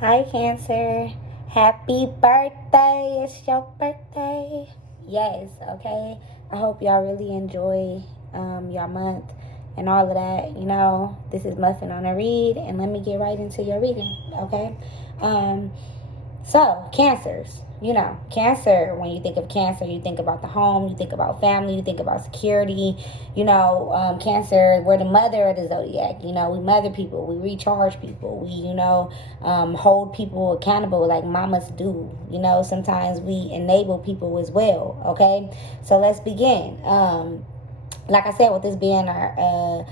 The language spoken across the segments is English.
Hi, Cancer. Happy birthday. It's your birthday. Yes, okay. I hope y'all really enjoy your month and all of that. This is Muffin on a read, and let me get right into your reading, okay? Um, so, cancers. Cancer, when you think of cancer, you think about the home, you think about family, you think about security. Cancer, we're the mother of the zodiac. We mother people, we recharge people, we, hold people accountable like mamas do. Sometimes we enable people as well, okay? So, let's begin. Like I said, with this being our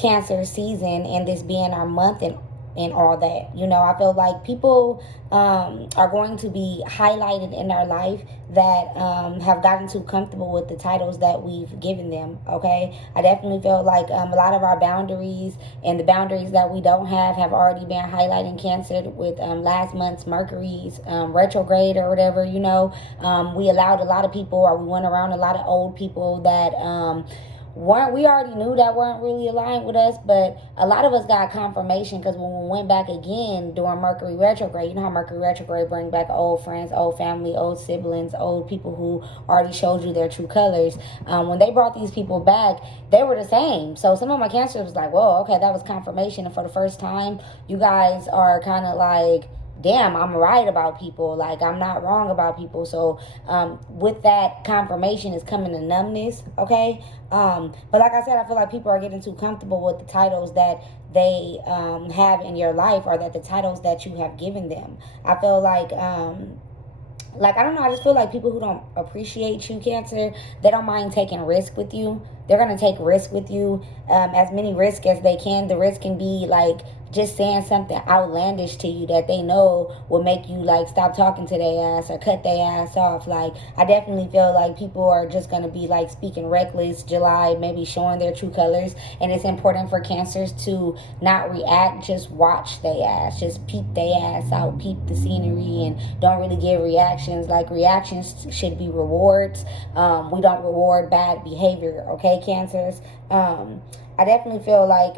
cancer season and this being our month and all that, I feel like people are going to be highlighted in our life that have gotten too comfortable with the titles that we've given them. Okay, I definitely feel like a lot of our boundaries and the boundaries that we don't have already been highlighted in cancer with last month's Mercury's retrograde or whatever. We allowed a lot of people, or we went around a lot of old people that weren't we already knew that weren't really aligned with us, but a lot of us got confirmation because when we went back again during Mercury retrograde, you know how Mercury retrograde bring back old friends, old family, old siblings, old people who already showed you their true colors. When they brought these people back, they were the same. So some of my cancers was like, whoa, okay, that was confirmation. And for the first time, you guys are kind of like, damn, I'm right about people. Like, I'm not wrong about people. So with that confirmation is coming a numbness, okay? But like I said, I feel like people are getting too comfortable with the titles that they have in your life, or that the titles that you have given them. I feel like I don't know, I just feel like people who don't appreciate you, Cancer, they don't mind taking risk with you. They're going to take risk with you, as many risk as they can. The risk can be like just saying something outlandish to you that they know will make you like stop talking to their ass or cut their ass off. Like, I definitely feel like people are just going to be like speaking reckless July, maybe showing their true colors. And it's important for cancers to not react, just watch their ass, just peep their ass out, peep the scenery, and don't really give reactions. Like, reactions should be rewards. We don't reward bad behavior, okay, cancers? I definitely feel like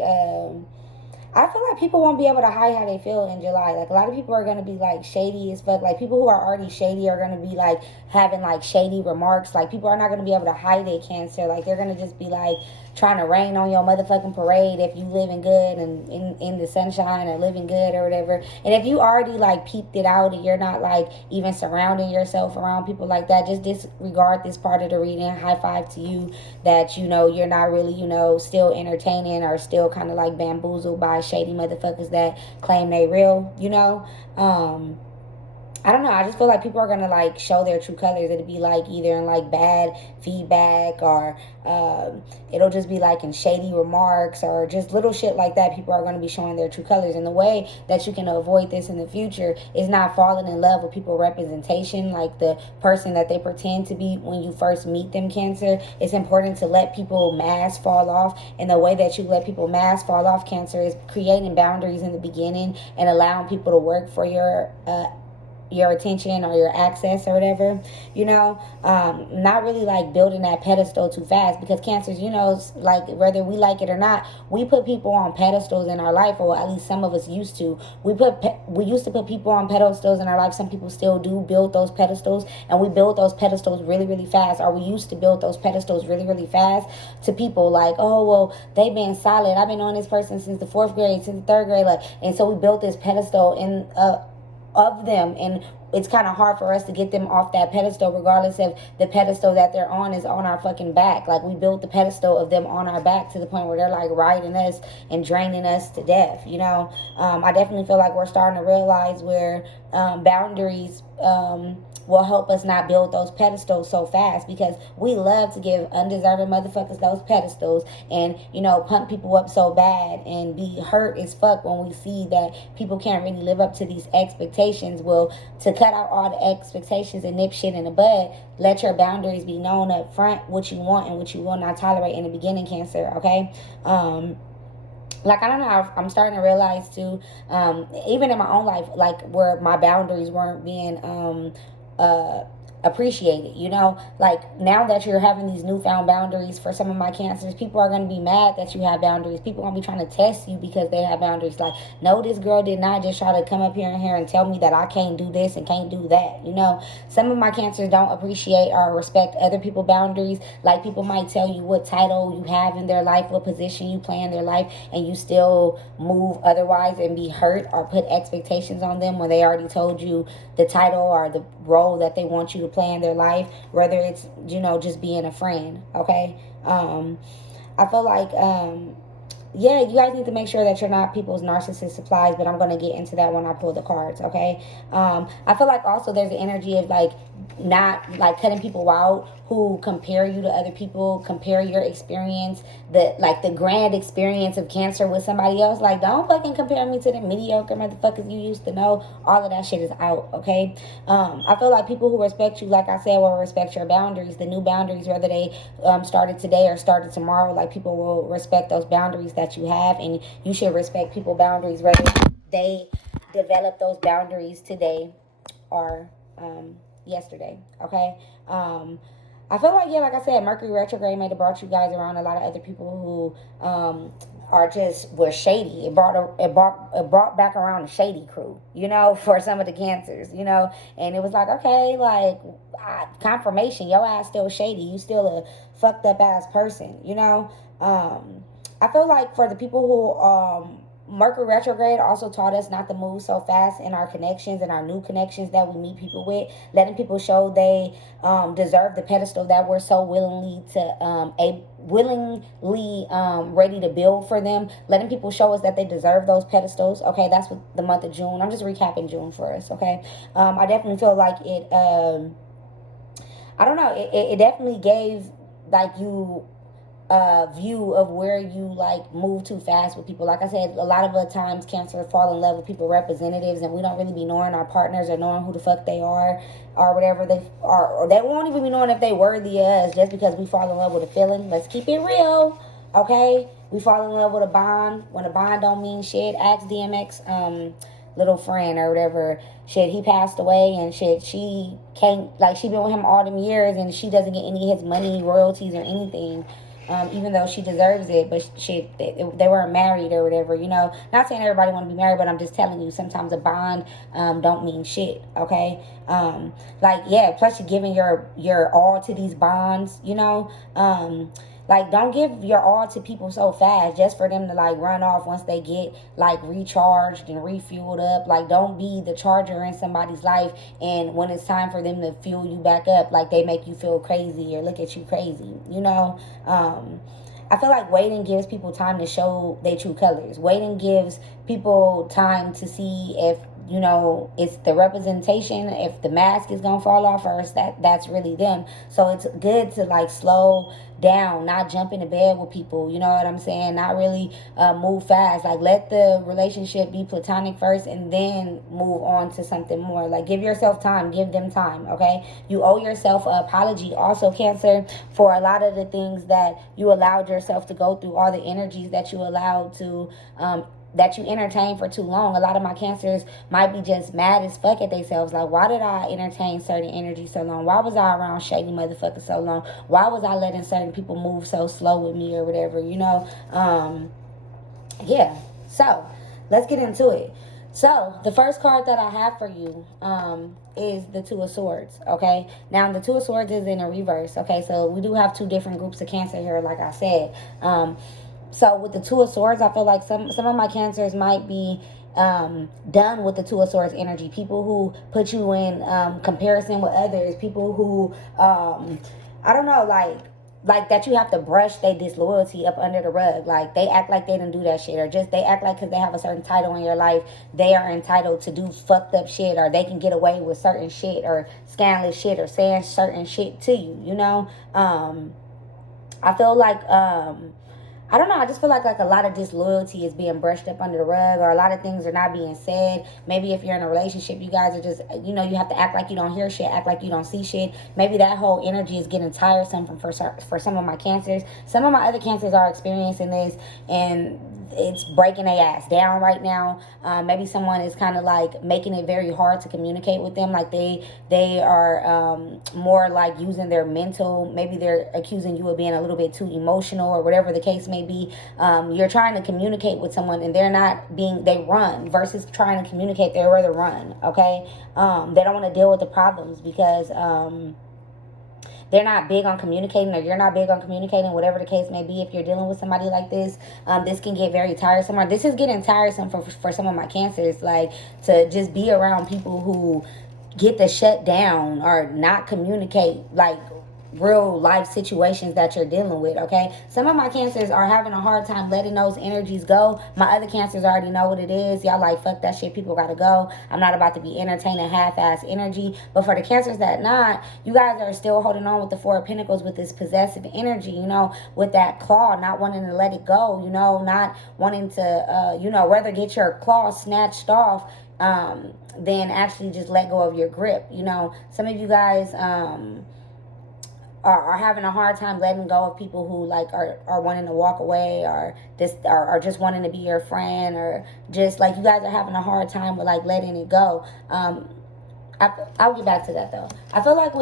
I feel like people won't be able to hide how they feel in July. Like, a lot of people are gonna be like shady as fuck. Like, people who are already shady are gonna be like having like shady remarks. Like, people are not gonna be able to hide their cancer. Like, they're gonna just be like trying to rain on your motherfucking parade if you living good and in the sunshine or living good or whatever. And if you already like peeped it out and you're not like even surrounding yourself around people like that, just disregard this part of the reading. High five to you that you're not really still entertaining or still kind of like bamboozled by shady motherfuckers that claim they real. I don't know. I just feel like people are gonna like show their true colors. It'll be like either in like bad feedback, or it'll just be like in shady remarks, or just little shit like that. People are gonna be showing their true colors. And the way that you can avoid this in the future is not falling in love with people representation, like the person that they pretend to be when you first meet them, Cancer. It's important to let people masks fall off. And the way that you let people masks fall off, Cancer, is creating boundaries in the beginning and allowing people to work for your attention or your access or whatever. Not really like building that pedestal too fast, because cancers, like, whether we like it or not, we put people on pedestals in our life, or at least some of us used to. We used to put people on pedestals in our life. Some people still do build those pedestals, and we build those pedestals really, really fast, or we used to build those pedestals really, really fast to people like, oh, well, they been solid, I've been on this person since the 4th grade, since the 3rd grade, like, and so we built this pedestal in of them, and it's kind of hard for us to get them off that pedestal, regardless of the pedestal that they're on is on our fucking back. Like, we built the pedestal of them on our back to the point where they're like riding us and draining us to death. I definitely feel like we're starting to realize where boundaries will help us not build those pedestals so fast, because we love to give undeserving motherfuckers those pedestals and pump people up so bad and be hurt as fuck when we see that people can't really live up to these expectations. Well, to cut out all the expectations and nip shit in the bud, let your boundaries be known up front, what you want and what you will not tolerate in the beginning, Cancer, okay? Like, I don't know, I'm starting to realize too, even in my own life, like, where my boundaries weren't being appreciate it, you know. Like, now that you're having these newfound boundaries, for some of my cancers, people are going to be mad that you have boundaries. People are going to be trying to test you because they have boundaries. Like, no, this girl did not just try to come up here and tell me that I can't do this and can't do that, you know. Some of my cancers don't appreciate or respect other people's boundaries. Like, people might tell you what title you have in their life, what position you play in their life, and you still move otherwise and be hurt or put expectations on them when they already told you the title or the role that they want you to play in their life, whether it's, you know, just being a friend. Okay. I feel like yeah, you guys need to make sure that you're not people's narcissist supplies, but I'm going to get into that when I pull the cards. Okay. I feel like also there's an energy of like not like cutting people out who compare you to other people, compare your experience, the grand experience of cancer with somebody else. Like, don't fucking compare me to the mediocre motherfuckers you used to know. All of that shit is out. Okay. I feel like people who respect you, like I said, will respect your boundaries, the new boundaries, whether they started today or started tomorrow. Like, people will respect those boundaries that you have, and you should respect people's boundaries, whether they develop those boundaries today or yesterday. Okay. I feel like, yeah, like I said, Mercury retrograde may have brought you guys around a lot of other people who were shady. It brought back around a shady crew, you know, for some of the cancers, you know. And it was like, okay, like, confirmation, your ass still shady, you still a fucked up ass person, you know. I feel like for the people who Mercury retrograde also taught us not to move so fast in our connections and our new connections that we meet people with, letting people show they deserve the pedestal that we're so willingly ready to build for them, letting people show us that they deserve those pedestals. Okay, that's what the month of June. I'm just recapping June for us. Okay. I definitely feel like it I don't know, it definitely gave like you view of where you like move too fast with people. Like I said, a lot of the times Cancer fall in love with people representatives, and we don't really be knowing our partners or knowing who the fuck they are or whatever they are, or they won't even be knowing if they worthy of us just because we fall in love with a feeling. Let's keep it real. Okay, we fall in love with a bond when a bond don't mean shit. Ask DMX little friend or whatever, shit, he passed away and shit, she can't, like, she been with him all them years and she doesn't get any of his money, royalties or anything, even though she deserves it. But shit, they weren't married or whatever, you know. Not saying everybody want to be married, but I'm just telling you, sometimes a bond don't mean shit. Okay. Like, yeah, plus you're giving your all to these bonds, you know. Like, don't give your all to people so fast just for them to like run off once they get like recharged and refueled up. Like, don't be the charger in somebody's life, and when it's time for them to fuel you back up, like they make you feel crazy or look at you crazy, you know. I feel like waiting gives people time to show their true colors. Waiting gives people time to see if, you know, it's the representation, if the mask is gonna fall off first, that's really them. So it's good to like slow down, not jump into bed with people, you know what I'm saying? Not really move fast. Like, let the relationship be platonic first and then move on to something more. Like, give yourself time, give them time. Okay, you owe yourself an apology also, Cancer, for a lot of the things that you allowed yourself to go through, all the energies that you allowed to that you entertained for too long. A lot of my Cancers might be just mad as fuck at themselves. Like, why did I entertain certain energy so long? Why was I around shady motherfuckers so long? Why was I letting certain people move so slow with me or whatever, you know? Yeah. So, let's get into it. So, the first card that I have for you is the Two of Swords, okay? Now, the Two of Swords is in a reverse, okay? So, we do have two different groups of Cancer here, like I said. So with the Two of Swords, I feel like some of my Cancers might be done with the Two of Swords energy. People who put you in comparison with others. People who, I don't know, like that you have to brush their disloyalty up under the rug. Like, they act like they didn't do that shit, or just they act like because they have a certain title in your life, they are entitled to do fucked up shit, or they can get away with certain shit or scandalous shit or saying certain shit to you, you know. I feel like I don't know, I just feel like a lot of disloyalty is being brushed up under the rug, or a lot of things are not being said. Maybe if you're in a relationship, you guys are just, you know, you have to act like you don't hear shit, act like you don't see shit. Maybe that whole energy is getting tiresome for some of my Cancers. Some of my other Cancers are experiencing this, and it's breaking their ass down right now. Maybe someone is kind of like making it very hard to communicate with them. Like they are more like using their mental. Maybe they're accusing you of being a little bit too emotional or whatever the case may be. You're trying to communicate with someone and they're not being. They run versus trying to communicate. They rather run. Okay. They don't want to deal with the problems because. They're not big on communicating, or you're not big on communicating, whatever the case may be. If you're dealing with somebody like this, this can get very tiresome. Or this is getting tiresome for some of my cancers, like to just be around people who get to shut down or not communicate, like real life situations that you're dealing with. Okay, some of my cancers are having a hard time letting those energies go. My other cancers already know what it is. Y'all like, fuck that shit, people gotta go. I'm not about to be entertaining half-ass energy. But for the cancers that not, you guys are still holding on with the Four of Pentacles, with this possessive energy, you know, with that claw, not wanting to let it go, you know, not wanting to you know, rather get your claw snatched off than actually just let go of your grip. You know, some of you guys are having a hard time letting go of people who like are wanting to walk away, or just wanting to be your friend, or just like you guys are having a hard time with like letting it go. I'll get back to that though. I feel like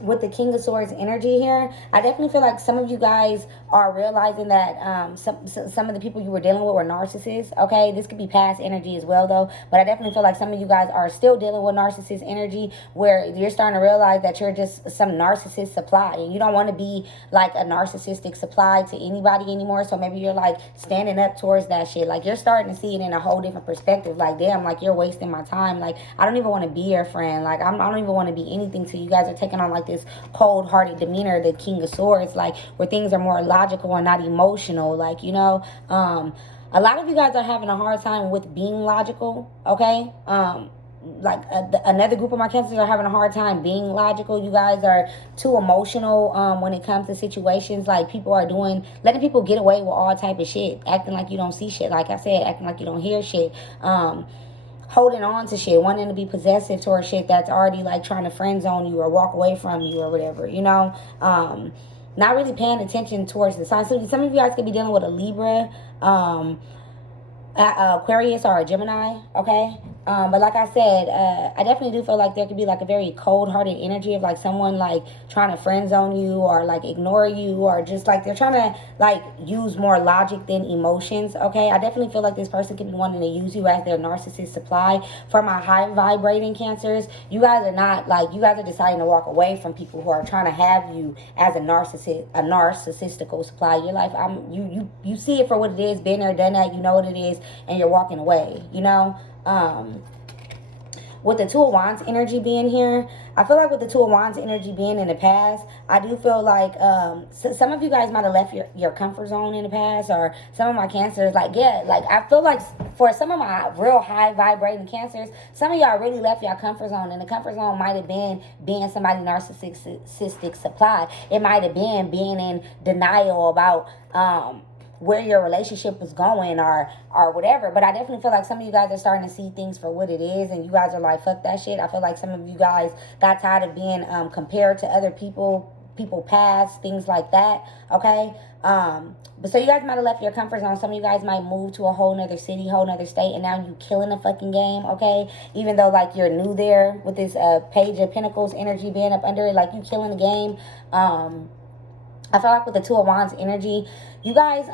with the King of Swords energy here, I definitely feel like some of you guys are realizing that some of the people you were dealing with were narcissists. Okay, this could be past energy as well though, but I definitely feel like some of you guys are still dealing with narcissist energy, where you're starting to realize that you're just some narcissist supply, and you don't want to be like a narcissistic supply to anybody anymore. So maybe you're like standing up towards that shit. Like you're starting to see it in a whole different perspective. Like, damn, like you're wasting my time. Like I don't even want to be your friend. Like I don't even want to be anything to you. Guys are taking on like this cold-hearted demeanor, the King of Swords, like where things are more logical and not emotional. Like, you know, a lot of you guys are having a hard time with being logical. Okay, like another group of my cancers are having a hard time being logical. You guys are too emotional when it comes to situations. Like people are letting people get away with all type of shit, acting like you don't see shit. Like I said, acting like you don't hear shit. Holding on to shit, wanting to be possessive towards shit that's already like trying to friend zone you or walk away from you or whatever, you know. Not really paying attention towards the signs. So some of you guys could be dealing with a Libra, Aquarius, or a Gemini. Okay, but like I said, I definitely do feel like there could be like a very cold-hearted energy of like someone like trying to friend zone you, or like ignore you, or just like they're trying to like use more logic than emotions. Okay, I definitely feel like this person could be wanting to use you as their narcissist supply. For my high vibrating cancers, you guys are not like, you guys are deciding to walk away from people who are trying to have you as a narcissistical supply. You're like, you see it for what it is, been there, done that, you know what it is, and you're walking away, you know. With the Two of Wands energy being here, I feel like with the Two of Wands energy being in the past, I do feel like some of you guys might have left your comfort zone in the past, or some of my cancers, like, yeah, like I feel like for some of my real high vibrating cancers, some of y'all really left your comfort zone, and the comfort zone might have been being somebody narcissistic supply. It might have been being in denial about where your relationship was going, or whatever. But I definitely feel like some of you guys are starting to see things for what it is, and you guys are like, fuck that shit. I feel like some of you guys got tired of being compared to other people past, things like that. Okay, but so you guys might have left your comfort zone. Some of you guys might move to a whole nother city, whole nother state, and now you killing the fucking game. Okay, even though like you're new there, with this Page of Pentacles energy being up under it, like you killing the game. I feel like with the Two of Wands energy, you guys,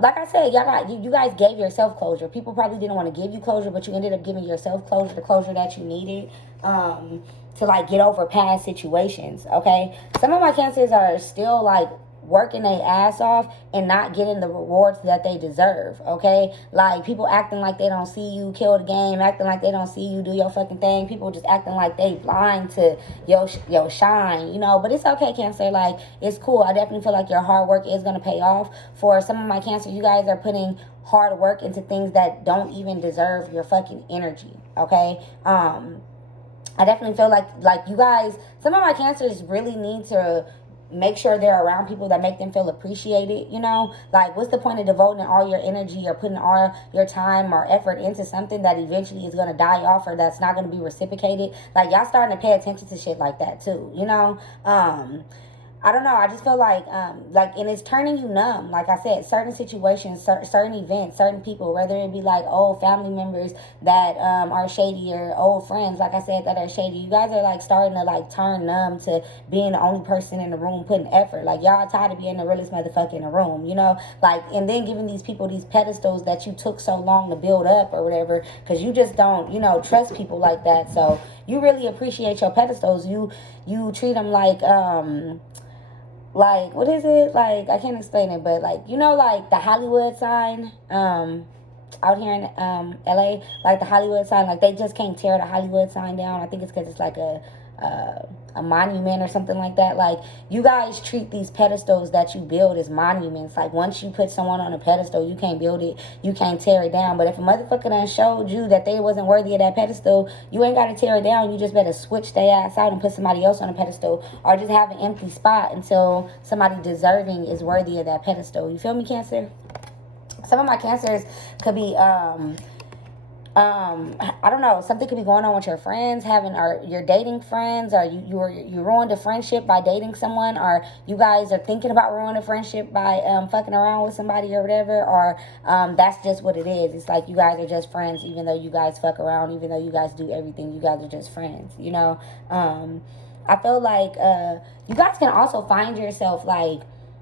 like I said, you guys gave yourself closure. People probably didn't want to give you closure, but you ended up giving yourself closure, the closure that you needed to like get over past situations. Okay, some of my cancers are still like working their ass off and not getting the rewards that they deserve. Okay, like people acting like they don't see you kill the game, acting like they don't see you do your fucking thing. People just acting like they blind to your shine, you know. But it's okay, Cancer. Like, it's cool. I definitely feel like your hard work is gonna pay off. For some of my Cancer, you guys are putting hard work into things that don't even deserve your fucking energy. Okay, I definitely feel like you guys, some of my Cancers really need to make sure they're around people that make them feel appreciated, you know. Like, what's the point of devoting all your energy or putting all your time or effort into something that eventually is going to die off, or that's not going to be reciprocated? Like, y'all starting to pay attention to shit like that too, you know. I don't know. I just feel and it's turning you numb. Like I said, certain situations, certain events, certain people, whether it be like old family members that are shady or old friends, like I said, that are shady. You guys are like starting to like turn numb to being the only person in the room putting effort. Like y'all tired of being the realest motherfucker in the room, you know? Like, and then giving these people these pedestals that you took so long to build up or whatever, because you just don't, you know, trust people like that. So you really appreciate your pedestals. You treat them like what is it, like I can't explain it, but like, you know, like the Hollywood sign out here in LA, like the Hollywood sign, like they just can't tear the Hollywood sign down. I think it's because it's like a monument or something like that. Like, you guys treat these pedestals that you build as monuments. Like, once you put someone on a pedestal, you can't build it, you can't tear it down. But if a motherfucker done showed you that they wasn't worthy of that pedestal, you ain't got to tear it down. You just better switch their ass out and put somebody else on a pedestal, or just have an empty spot until somebody deserving is worthy of that pedestal. You feel me, Cancer? Some of my Cancers could be I don't know, something could be going on with your friends, or you're dating friends, or you ruined a friendship by dating someone, or you guys are thinking about ruining a friendship by fucking around with somebody or whatever, or that's just what it is. It's like you guys are just friends, even though you guys fuck around, even though you guys do everything, you guys are just friends, you know. I feel like you guys can also find yourself like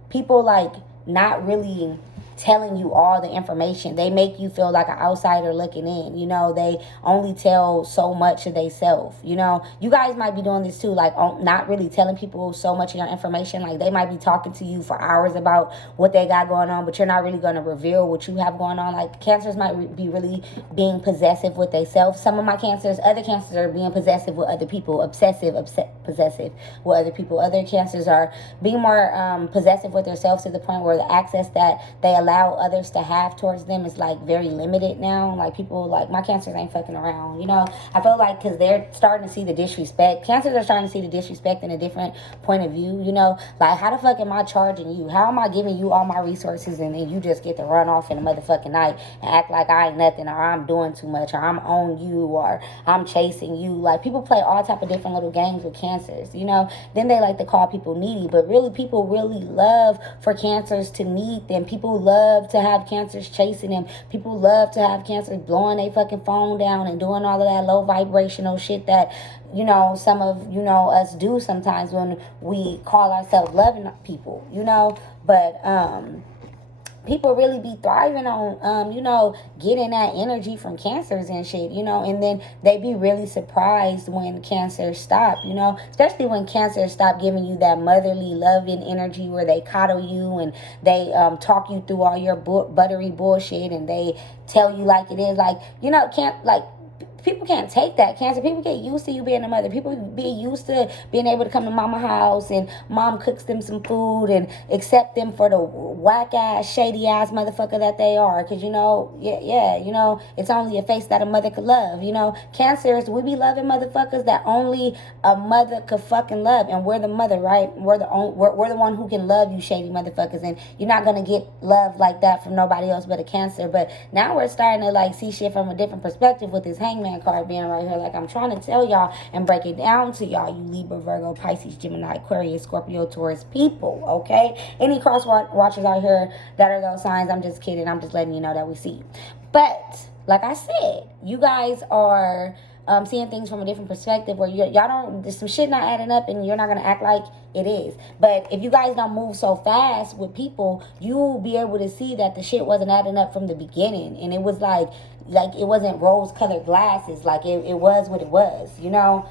people like not really telling you all the information. They make you feel like an outsider looking in, you know. They only tell so much of themselves, you know. You guys might be doing this too, like not really telling people so much of your information. Like, they might be talking to you for hours about what they got going on, but you're not really going to reveal what you have going on. Like, Cancers might be really being possessive with themselves. Some of my Cancers, other Cancers are being possessive with other people, possessive with other people. Other Cancers are being more possessive with themselves, to the point where the access that they allow others to have towards them is like very limited now. Like, people, like my Cancers ain't fucking around, you know. I feel like because they're starting to see the disrespect. Cancers are starting to see the disrespect in a different point of view, you know. Like, how the fuck am I charging you? How am I giving you all my resources, and then you just get to run off in the motherfucking night and act like I ain't nothing, or I'm doing too much, or I'm on you, or I'm chasing you? Like, people play all type of different little games with Cancers, you know. Then they like to call people needy, but really, people really love for Cancers to need them. People love to have Cancers chasing them. People love to have Cancers blowing their fucking phone down and doing all of that low vibrational shit that, you know, some of, you know, us do sometimes when we call ourselves loving people, you know. But people really be thriving on, you know, getting that energy from Cancers and shit, you know. And then they be really surprised when Cancers stop, you know, especially when Cancers stop giving you that motherly loving energy where they coddle you and they talk you through all your buttery bullshit, and they tell you like it is. Like, you know, people can't take that, Cancer. People get used to you being a mother. People be used to being able to come to mama house and mom cooks them some food and accept them for the whack ass, shady ass motherfucker that they are. Cause, you know, yeah, you know, it's only a face that a mother could love. You know, Cancers, we be loving motherfuckers that only a mother could fucking love, and we're the mother, right? We're the one who can love you, shady motherfuckers, and you're not gonna get love like that from nobody else but a Cancer. But now we're starting to like see shit from a different perspective with this Hangman card being right here. Like, I'm trying to tell y'all and break it down to y'all, you Libra, Virgo, Pisces, Gemini, Aquarius, Scorpio, Taurus people, okay? Any cross watchers out here that are those signs, I'm just kidding. I'm just letting you know that we see. But like I said, you guys are seeing things from a different perspective, where y'all don't, there's some shit not adding up, and you're not gonna act like it is. But if you guys don't move so fast with people, you will be able to see that the shit wasn't adding up from the beginning, and it was like it wasn't rose-colored glasses. Like, it was what it was, you know.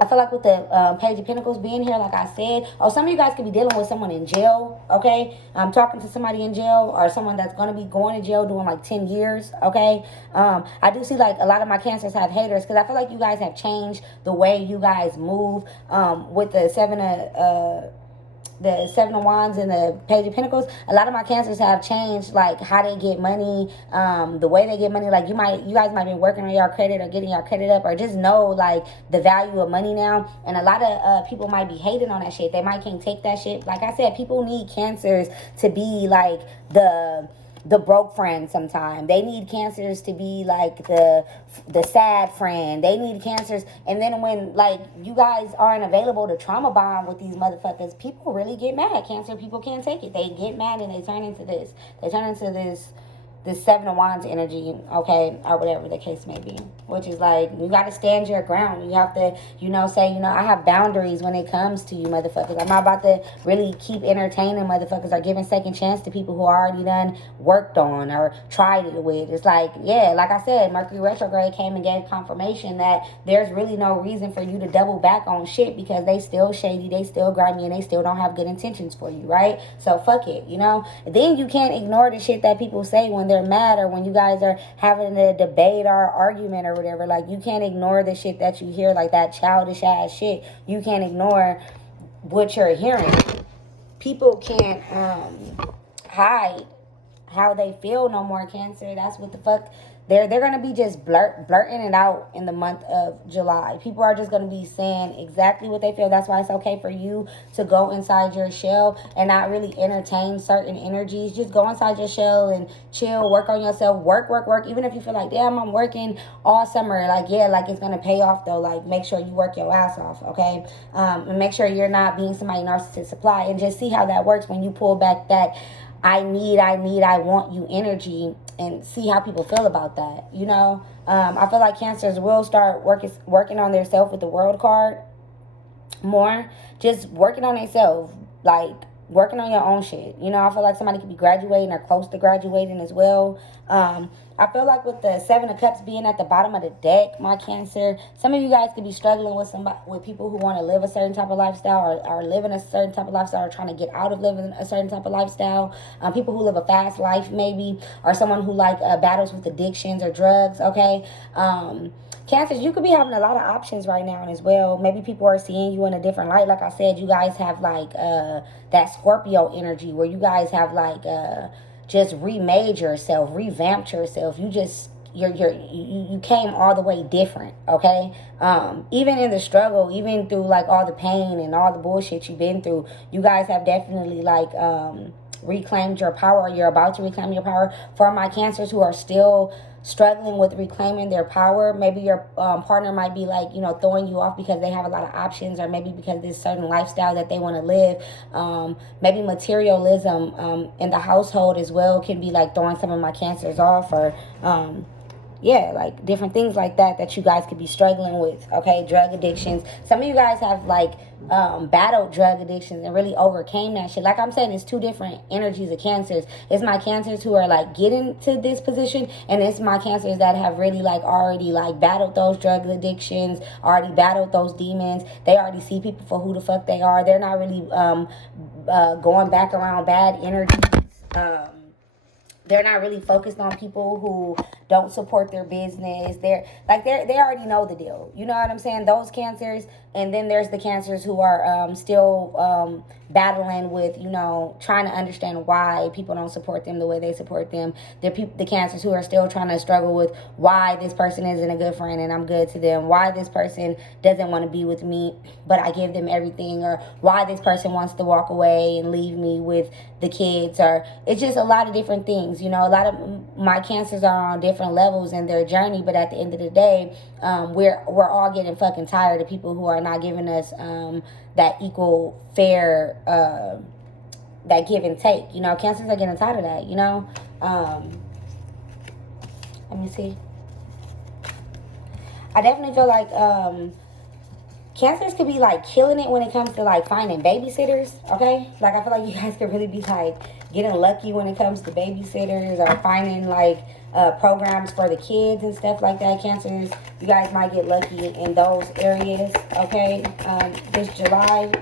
I feel like with the Page of Pentacles being here, like I said, some of you guys could be dealing with someone in jail, okay? I'm talking to somebody in jail, or someone that's going to be going to jail doing like 10 years, okay? I do see like a lot of my Cancers have haters, because I feel like you guys have changed the way you guys move with the Seven of Wands and the Page of Pentacles. A lot of my Cancers have changed, like, how they get money, the way they get money. Like, you guys might be working on your credit, or getting your credit up, or just know like the value of money now. And a lot of people might be hating on that shit. They might can't take that shit. Like I said, people need Cancers to be like the the broke friend sometimes. They need cancers to be like the sad friend. They need cancers. And then when like you guys aren't available to trauma bond with these motherfuckers, people really get mad. Cancer people can't take it. They get mad and they turn into this. They turn into this Seven of Wands energy, okay, or whatever the case may be, which is like, you got to stand your ground. You have to, say, I have boundaries when it comes to you motherfuckers. I'm not about to really keep entertaining motherfuckers or giving second chance to people who already done worked on or tried it with. It's like, yeah, like I said, Mercury retrograde came and gave confirmation that there's really no reason for you to double back on shit, because they still shady, they still grimy, and they still don't have good intentions for you, right? So fuck it, Then you can't ignore the shit that people say when they're mad, or when you guys are having a debate or argument or whatever. Like, you can't ignore the shit that you hear, like that childish ass shit. You can't ignore what you're hearing. People can't hide how they feel no more, Cancer. That's what the fuck. They're gonna be just blurting it out in the month of July. People are just gonna be saying exactly what they feel. That's why it's okay for you to go inside your shell and not really entertain certain energies. Just go inside your shell and chill, work on yourself, work. Even if you feel like, damn, I'm working all summer, like, yeah, like it's gonna pay off though. Like, make sure you work your ass off, okay? And make sure you're not being somebody narcissist supply, and just see how that works when you pull back that I want you energy, and see how people feel about that. I feel like Cancers will start working on themselves with the World card more. Just working on themselves, like working on your own shit. I feel like somebody could be graduating or close to graduating as well. I feel like with the Seven of Cups being at the bottom of the deck, my Cancer, some of you guys could be struggling with people who want to live a certain type of lifestyle, or living a certain type of lifestyle, or trying to get out of living a certain type of lifestyle. People who live a fast life maybe, or someone who battles with addictions or drugs, okay? Cancers, you could be having a lot of options right now as well. Maybe people are seeing you in a different light. Like I said, you guys have that Scorpio energy where you guys have just remade yourself, revamped yourself. You came all the way different, okay? Even in the struggle, even through all the pain and all the bullshit you've been through, you guys have definitely reclaimed your power. You're about to reclaim your power. For my Cancers who are still struggling with reclaiming their power, maybe your partner might be throwing you off because they have a lot of options, or maybe because there's certain lifestyle that they want to live. Maybe materialism in the household as well can be throwing some of my Cancers off, or yeah, different things like that you guys could be struggling with, okay? Drug addictions. Some of you guys have battled drug addictions and really overcame that shit. Like I'm saying, it's two different energies of Cancers. It's my Cancers who are getting to this position, and it's my Cancers that have really already battled those drug addictions, already battled those demons. They already see people for who the fuck they are. They're not really going back around bad energies. They're not really focused on people who don't support their business. They already know the deal. You know what I'm saying? Those Cancers. And then there's the Cancers who are still battling with, trying to understand why people don't support them the way they support them. The Cancers who are still trying to struggle with why this person isn't a good friend and I'm good to them. Why this person doesn't want to be with me, but I give them everything. Or why this person wants to walk away and leave me with the kids. Or it's just a lot of different things. A lot of my Cancers are on different levels in their journey, but at the end of the day, we're all getting fucking tired of people who are not giving us that equal, fair, that give and take. Cancers are getting tired of that. Let me see. I definitely feel like Cancers could be killing it when it comes to finding babysitters, okay? I feel like you guys could really be getting lucky when it comes to babysitters, or finding programs for the kids and stuff like that. Cancers, you guys might get lucky in those areas, okay? This July.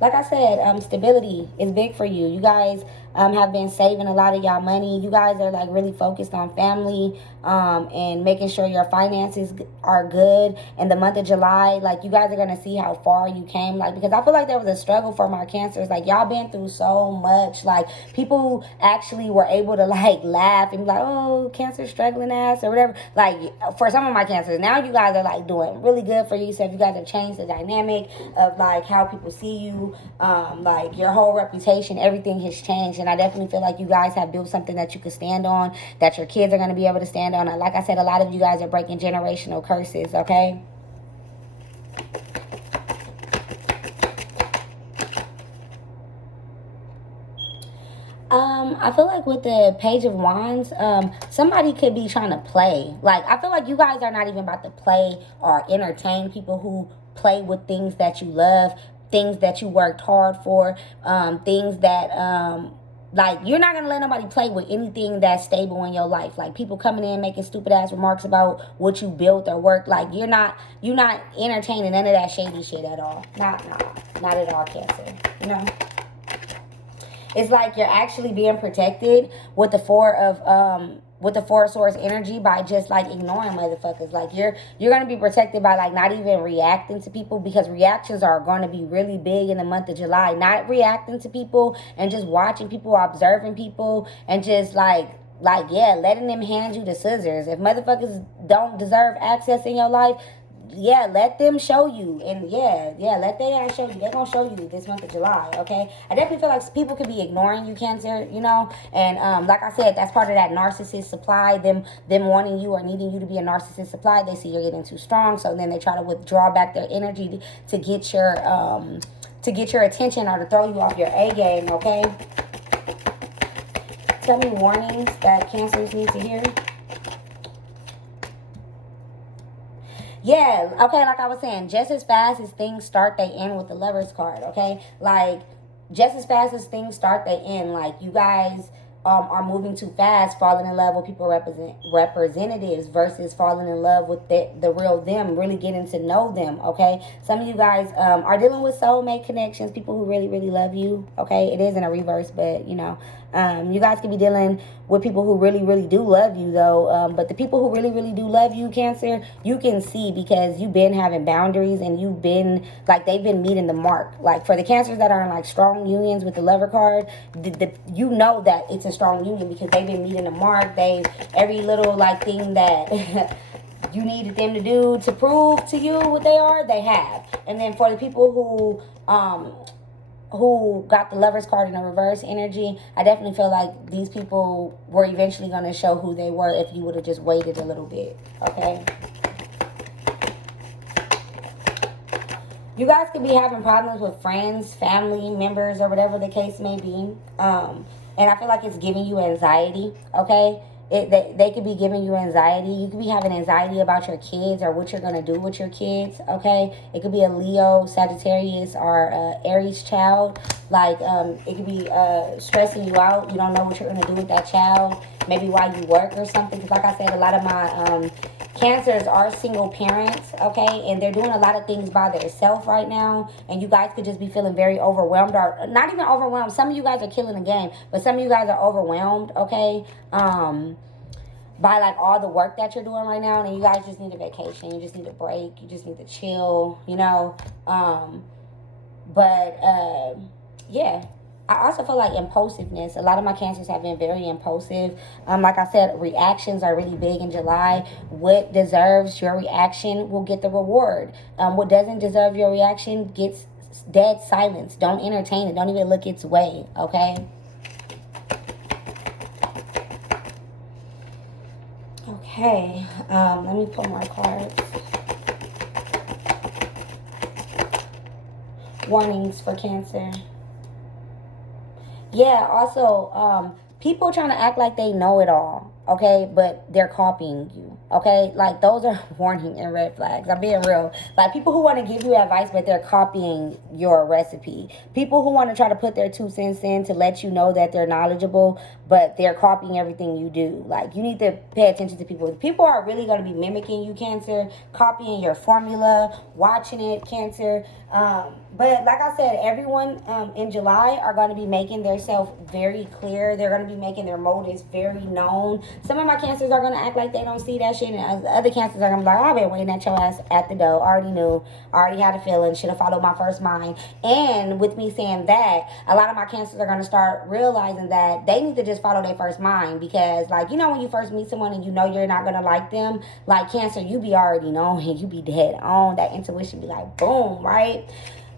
Like I said, stability is big for you. You guys have been saving a lot of y'all money. You guys are really focused on family and making sure your finances are good. In the month of July, you guys are going to see how far you came. Because I feel like there was a struggle for my Cancers. Y'all been through so much. People actually were able to laugh and be like, oh, Cancer struggling ass or whatever. For some of my Cancers, now you guys are doing really good for yourself. You guys have changed the dynamic of how people see you. Your whole reputation, everything has changed. And I definitely feel like you guys have built something that you could stand on, that your kids are going to be able to stand on. Like I said, a lot of you guys are breaking generational curses, okay? I feel like with the Page of Wands, somebody could be trying to play. Like, I feel like you guys are not even about to play or entertain people who play with things that you love, things that you worked hard for, things that, like, you're not going to let nobody play with anything that's stable in your life. Like, people coming in making stupid ass remarks about what you built or worked. Like, you're not entertaining none of that shady shit at all. Not at all, Cancer. You know? It's like you're actually being protected with the Four of Swords energy by just like ignoring motherfuckers. Like you're gonna be protected by like not even reacting to people, because reactions are gonna be really big in the month of July. Not reacting to people and just watching people, observing people, and just yeah, letting them hand you the scissors. If motherfuckers don't deserve access in your life, yeah, let them show you. And yeah, let their ass show you. They're gonna show you this month of July, okay? I definitely feel like people could be ignoring you, Cancer, you know? And like I said, that's part of that narcissist supply, them wanting you or needing you to be a narcissist supply. They see you're getting too strong, so then they try to withdraw back their energy to get your attention or to throw you off your A game, okay? Tell me warnings that Cancers need to hear. Yeah, okay, like I was saying, just as fast as things start, they end with the Lovers card, okay? Like, just as fast as things start, they end. Like, you guys are moving too fast, falling in love with people representatives versus falling in love with the real them, really getting to know them, okay? Some of you guys are dealing with soulmate connections, people who really, really love you, okay? It is in a reverse, but, you know, you guys could be dealing with people who really, really do love you, though. But the people who really, really do love you, Cancer, you can see because you've been having boundaries and you've been, like, they've been meeting the mark. Like, for the Cancers that are in, like, strong unions with the Lover card, you know that it's a strong union because they've been meeting the mark. Every little, like, thing that you needed them to do to prove to you what they are, they have. And then for the people who got the Lovers card in a reverse energy, I definitely feel like these people were eventually going to show who they were if you would have just waited a little bit, okay? You guys could be having problems with friends, family members, or whatever the case may be. And I feel like it's giving you anxiety, okay? They could be giving you anxiety. You could be having anxiety about your kids or what you're going to do with your kids, okay? It could be a Leo, Sagittarius, or Aries child. Like, it could be stressing you out. You don't know what you're going to do with that child. Maybe while you work or something. Because like I said, a lot of my Cancers are single parents, okay? And they're doing a lot of things by themselves right now. And you guys could just be feeling very overwhelmed. Or not even overwhelmed. Some of you guys are killing the game. But some of you guys are overwhelmed, okay? By like all the work that you're doing right now, and you guys just need a vacation, you just need a break, you just need to chill, you know. Yeah, I also feel like impulsiveness. A lot of my Cancers have been very impulsive. Like I said, reactions are really big in July. What deserves your reaction will get the reward. What doesn't deserve your reaction gets dead silence. Don't entertain it. Don't even look its way, okay? Okay, let me pull my cards. Warnings for Cancer. Yeah, also, people trying to act like they know it all, okay? But they're copying you, okay? Like, those are warning and red flags. I'm being real. Like, people who want to give you advice, but they're copying your recipe. People who want to try to put their 2 cents in to let you know that they're knowledgeable, but they're copying everything you do. Like, you need to pay attention to people. People are really going to be mimicking you, Cancer, copying your formula, watching it, Cancer. But like I said, everyone in July are going to be making themselves very clear. They're going to be making their motives very known. Some of my Cancers are going to act like they don't see that shit, and other Cancers are going to be like, I've been waiting at your ass at the door. Already knew. Already had a feeling. Should have followed my first mind. And with me saying that, a lot of my Cancers are going to start realizing that they need to just follow their first mind, because, like, you know, when you first meet someone and you know you're not going to like them, like Cancer, you be already knowing, you be dead on. That intuition be like, boom, right?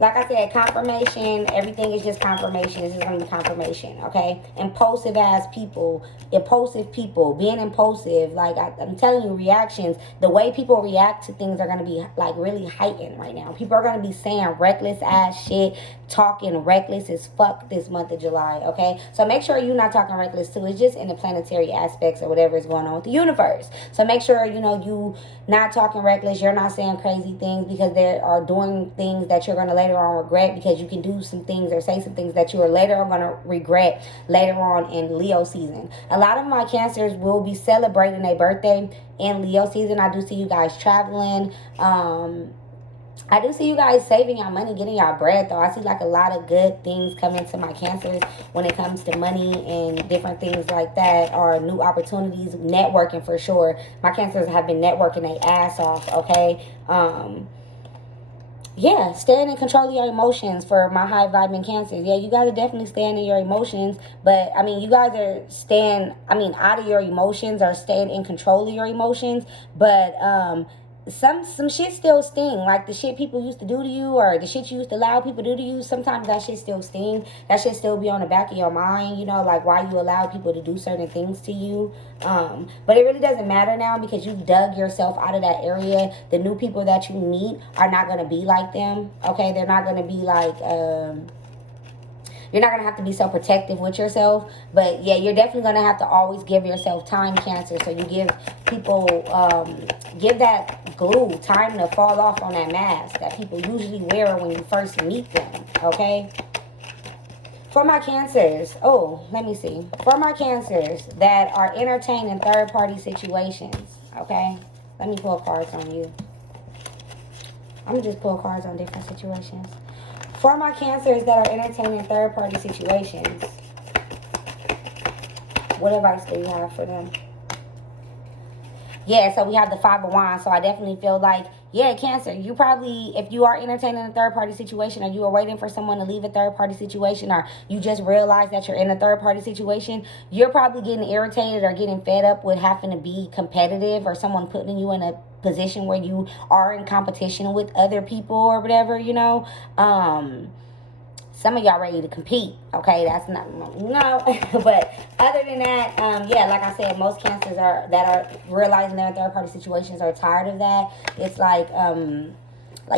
like I said, confirmation. Everything is just confirmation. It's just going to be confirmation, okay? Impulsive people, being impulsive. Like, I'm telling you, reactions, the way people react to things are going to be, like, really heightened right now. People are going to be saying reckless ass shit, talking reckless as fuck this month of July, okay? So make sure you're not talking reckless, too. It's just in the planetary aspects or whatever is going on with the universe. So make sure, you know, you not talking reckless. You're not saying crazy things, because they are doing things that you're going to later on regret, because you can do some things or say some things that you are later on going to regret later on in Leo season. A lot of my Cancers will be celebrating their birthday in Leo season. I do see you guys traveling. I do see you guys saving your money, getting your bread, though. I see, like, a lot of good things coming to my Cancers when it comes to money and different things like that, or new opportunities, networking for sure. My Cancers have been networking their ass off, okay? Yeah, staying in control of your emotions for my high vibing Cancers. Yeah, you guys are definitely staying in your emotions, but I mean, you guys are staying, out of your emotions, or staying in control of your emotions, but some shit still sting. Like the shit people used to do to you, or the shit you used to allow people to do to you, sometimes that shit still sting. That shit still be on the back of your mind, you know, like why you allow people to do certain things to you. But it really doesn't matter now, because you've dug yourself out of that area. The new people that you meet are not going to be like them, okay? They're not going to be like you're not going to have to be so protective with yourself. But yeah, you're definitely going to have to always give yourself time, Cancer. So you give people, give that glue time to fall off on that mask that people usually wear when you first meet them, okay? For my Cancers, let me see. For my Cancers that are entertaining third-party situations, okay? Let me pull cards on you. I'm going to just pull cards on different situations. For my Cancers that are entertaining third-party situations, what advice do you have for them? Yeah, so we have the Five of Wands. So I definitely feel like, yeah, Cancer, you probably, if you are entertaining a third-party situation, or you are waiting for someone to leave a third-party situation, or you just realize that you're in a third-party situation, you're probably getting irritated or getting fed up with having to be competitive, or someone putting you in a position where you are in competition with other people or whatever, you know. Some of y'all ready to compete, okay? That's not, no. But other than that, yeah, like I said, most Cancers that are realizing they're in third-party situations are tired of that. It's like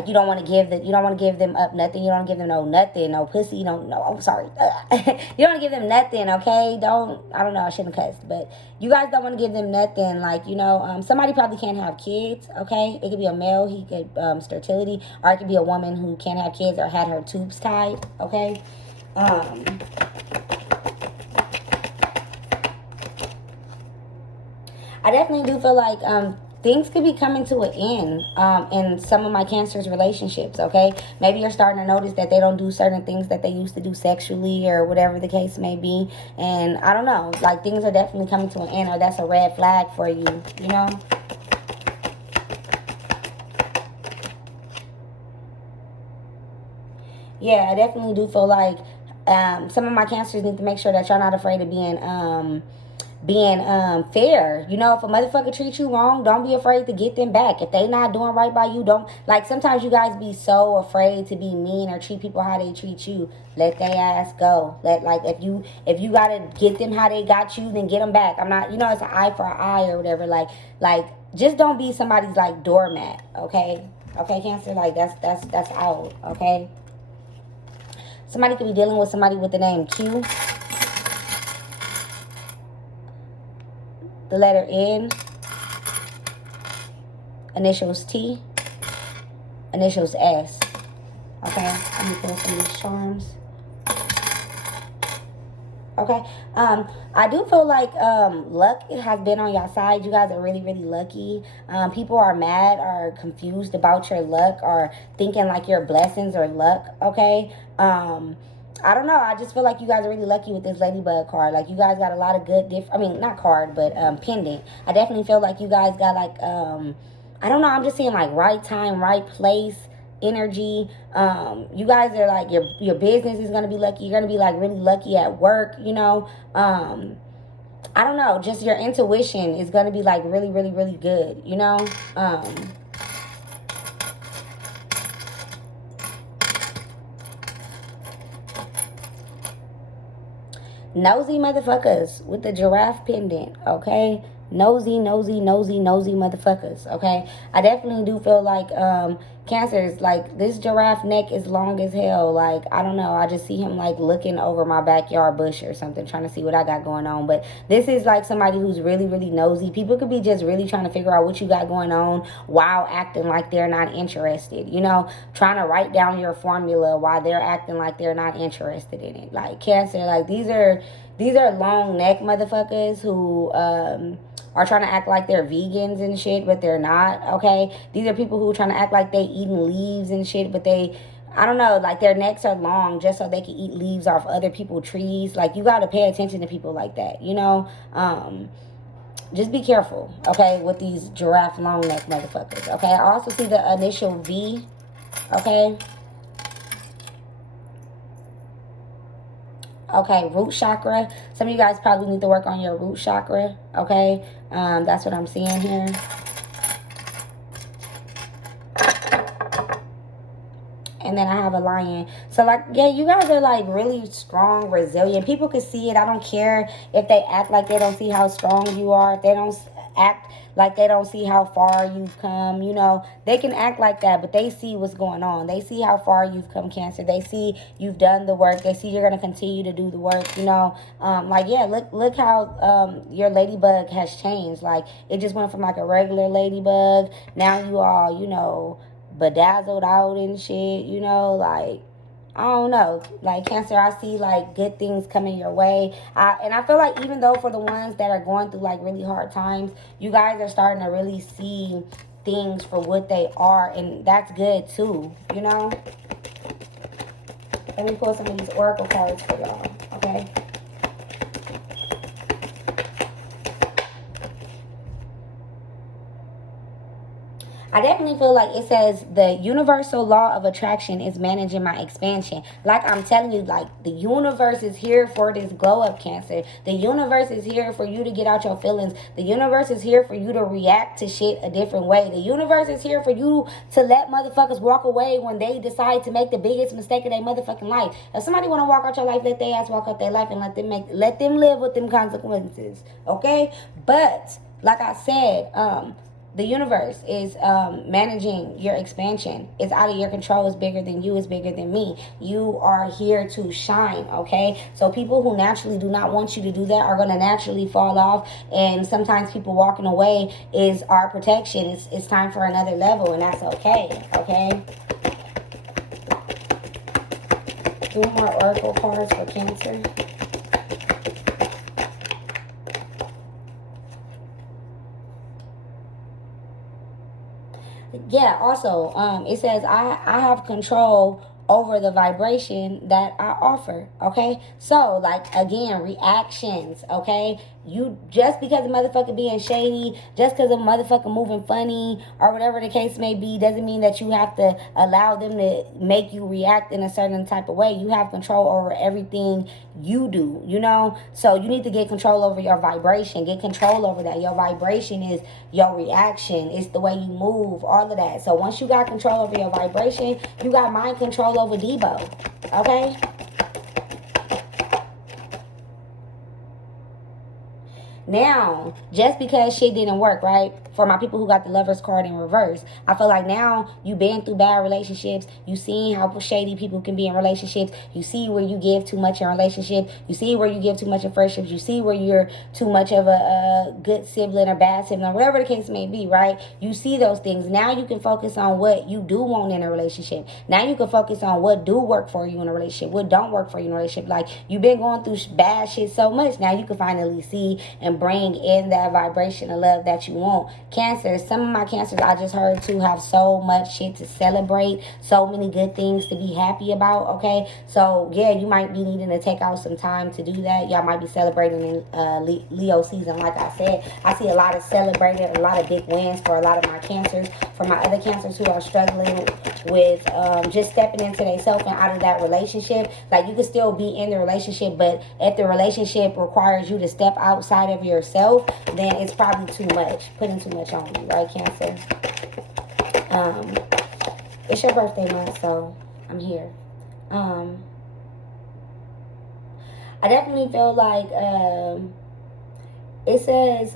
you don't want to give them up nothing. You don't want to give them no pussy. You don't know. I'm sorry. You don't want to give them nothing, okay? I don't know. I shouldn't have cussed, but you guys don't want to give them nothing. Like, you know, somebody probably can't have kids, okay? It could be a male. He could sterility, or it could be a woman who can't have kids or had her tubes tied, okay? I definitely do feel like things could be coming to an end in some of my Cancers relationships, okay? Maybe you're starting to notice that they don't do certain things that they used to do sexually, or whatever the case may be. And I don't know, like, things are definitely coming to an end, or that's a red flag for you, you know? Yeah, I definitely do feel like some of my Cancers need to make sure that y'all not afraid of being fair. You know, if a motherfucker treats you wrong, don't be afraid to get them back. If they not doing right by you, don't, like, sometimes you guys be so afraid to be mean or treat people how they treat you. Let their ass go. If you gotta get them how they got you, then get them back. I'm not, you know, it's an eye for an eye or whatever. Like just don't be somebody's like doormat, okay? Okay, Cancer, like that's out, okay? Somebody could be dealing with somebody with the name Q, the letter N, initials T, initials S. Okay, let me pull some of these charms. Okay, I do feel like luck has been on your side. You guys are really, really lucky. People are mad or confused about your luck, or thinking like your blessings or luck, okay? I don't know. I just feel like you guys are really lucky with this ladybug card. Like, you guys got a lot of good not card, but pendant. I definitely feel like you guys got like, I don't know. I'm just seeing like right time, right place energy. You guys are like, your business is going to be lucky. You're going to be like really lucky at work, you know. I don't know. Just your intuition is going to be like really, really, really good, you know. Nosy motherfuckers with the giraffe pendant, okay? Nosy, nosy, nosy, nosy motherfuckers, okay? I definitely do feel like Cancers, like, this giraffe neck is long as hell. Like, I don't know, I just see him like looking over my backyard bush or something, trying to see what I got going on. But this is like somebody who's really, really nosy. People could be just really trying to figure out what you got going on while acting like they're not interested, you know, trying to write down your formula while they're acting like they're not interested in it. Like, Cancer, like, these are long neck motherfuckers who are trying to act like they're vegans and shit, but they're not, okay? These are people who are trying to act like they eating leaves and shit, but they, I don't know, like, their necks are long just so they can eat leaves off other people's trees. Like, you got to pay attention to people like that, you know? Just be careful, okay, with these giraffe long neck motherfuckers, okay? I also see the initial V, okay? Okay, root chakra. Some of you guys probably need to work on your root chakra, okay? That's what I'm seeing here. And then I have a lion. So, like, yeah, you guys are, like, really strong, resilient. People can see it. I don't care if they act like they don't see how strong you are. If they don't act like they don't see how far you've come, you know. They can act like that, but they see what's going on. They see how far you've come, Cancer. They see you've done the work. They see you're going to continue to do the work, you know. Like, yeah, look how your ladybug has changed. Like, it just went from, like, a regular ladybug. Now you all, you know, bedazzled out and shit, you know, like, I don't know, like, Cancer, I see, like, good things coming your way. And I feel like even though for the ones that are going through, like, really hard times, you guys are starting to really see things for what they are, and that's good too, you know. Let me pull some of these oracle cards for y'all, okay? I definitely feel like it says the universal law of attraction is managing my expansion. Like I'm telling you, like, the universe is here for this glow up, Cancer. The universe is here for you to get out your feelings. The universe is here for you to react to shit a different way. The universe is here for you to let motherfuckers walk away when they decide to make the biggest mistake of their motherfucking life. If somebody want to walk out your life, let their ass walk out their life and let them live with them consequences. Okay? But like I said, the universe is managing your expansion. It's out of your control. It's bigger than you. It's bigger than me. You are here to shine, okay? So people who naturally do not want you to do that are going to naturally fall off. And sometimes people walking away is our protection. It's time for another level, and that's okay, okay? 2 more oracle cards for Cancer. Yeah, also, it says I have control over the vibration that I offer, okay? So, like, again, reactions, okay? You, just because a motherfucker being shady, just because a motherfucker moving funny, or whatever the case may be, doesn't mean that you have to allow them to make you react in a certain type of way. You have control over everything you do, you know? So you need to get control over your vibration. Get control over that. Your vibration is your reaction. It's the way you move, all of that. So once you got control over your vibration, you got mind control over Debo, okay? Now, just because shit didn't work, right? For my people who got the Lover's card in reverse, I feel like now you been through bad relationships. You seen how shady people can be in relationships. You see where you give too much in relationships. You see where you give too much in friendships. You see where you're too much of a good sibling or bad sibling, whatever the case may be, right? You see those things. Now you can focus on what you do want in a relationship. Now you can focus on what do work for you in a relationship, what don't work for you in a relationship. Like, you've been going through bad shit so much. Now you can finally see and bring in that vibration of love that you want. Cancer, some of my Cancers I just heard too have so much shit to celebrate, so many good things to be happy about, okay? So yeah, you might be needing to take out some time to do that. Y'all might be celebrating in Leo season. Like I said, I see a lot of celebrating, a lot of big wins for a lot of my Cancers. For my other Cancers who are struggling with just stepping into themselves and out of that relationship, like, you can still be in the relationship, but if the relationship requires you to step outside of yourself, then it's probably too much, putting too much on you, right, Cancer? It's your birthday month, so I'm here. I definitely feel like it says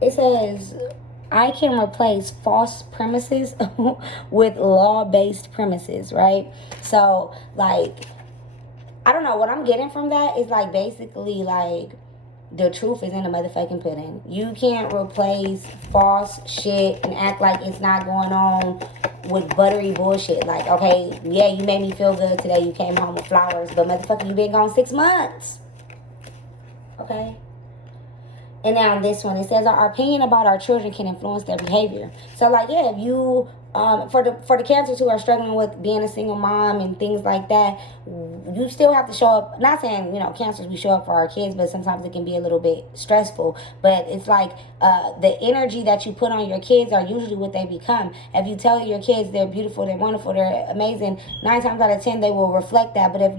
it says I can replace false premises with law-based premises, right? So like I don't know what I'm getting from that is like basically like the truth is in the motherfucking pudding. You can't replace false shit and act like it's not going on with buttery bullshit. Like, okay, yeah, you made me feel good today. You came home with flowers, but motherfucker, you been gone 6 months. Okay? And now this one, it says our opinion about our children can influence their behavior. So like, yeah, if you for the cancers who are struggling with being a single mom and things like that, you still have to show up. Not saying cancers we show up for our kids, but sometimes it can be a little bit stressful. But it's like the energy that you put on your kids are usually what they become. If you tell your kids they're beautiful, they're wonderful, they're amazing, 9 times out of 10 they will reflect that. But if